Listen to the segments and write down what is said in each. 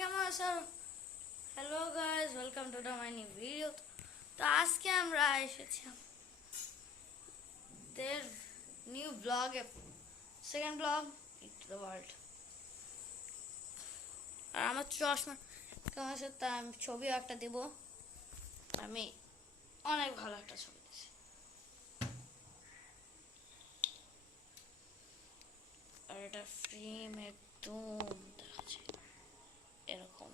কেমন আছো? Hello guys, welcome to the my new video. তো আজকে আমরা এসেছি দের নিউ ব্লগে, second blog into the world. আর আমার চশমা কেমন আছে তা আমি ছবিও একটা দেব। আমি অনেক ভালো একটা ছবি দিয়েছি। আর এটা ফ্রেম একদম দেখাচ্ছে এরকম।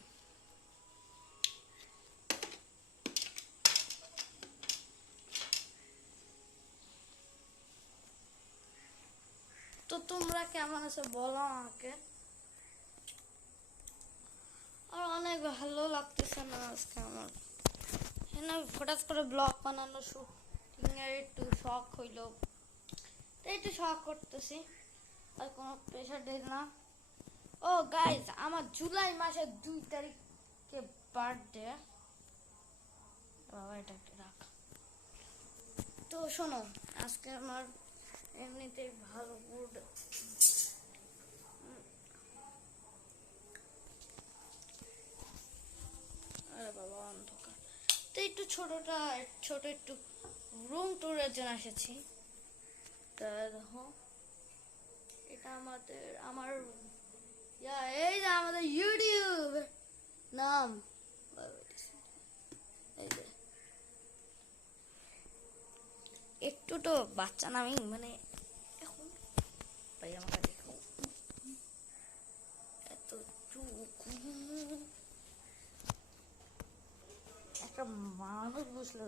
তো তোমরা কেমন আছো বলো আমাকে। আর অনেক ভালো লাগতেছে না আজকে আমার, হঠাৎ করে ব্লগ বানানো শুটিং এর একটু শখ হইলো, তাই একটু শখ করতেছি, আর কোনো প্রেশার দিই না। ও গাইজ, আমার জুলাই মাসের 2 তারিখে বার্থডে। বাবা এটাকে রাখ। তো শোনো, আজকে আমার এমনিতেই ভালো মুড। আরে বাবা অন্ধকার। তো একটু ছোট একটু রুম ট্যুরের জন্য এসেছি। তা দেখো, এটা আমার এই যে আমাদের ইউটিউব নাম, এই যে একটু তো বাচ্চা নামি মানে এখন ভাই আমাকে দেখো এত একটা মানুষ বুঝলে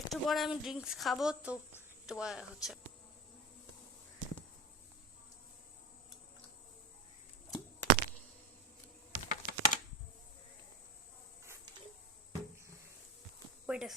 একটু পরে আমি ড্রিঙ্কস খাবো, তো একটু পরে হচ্ছে ওইটা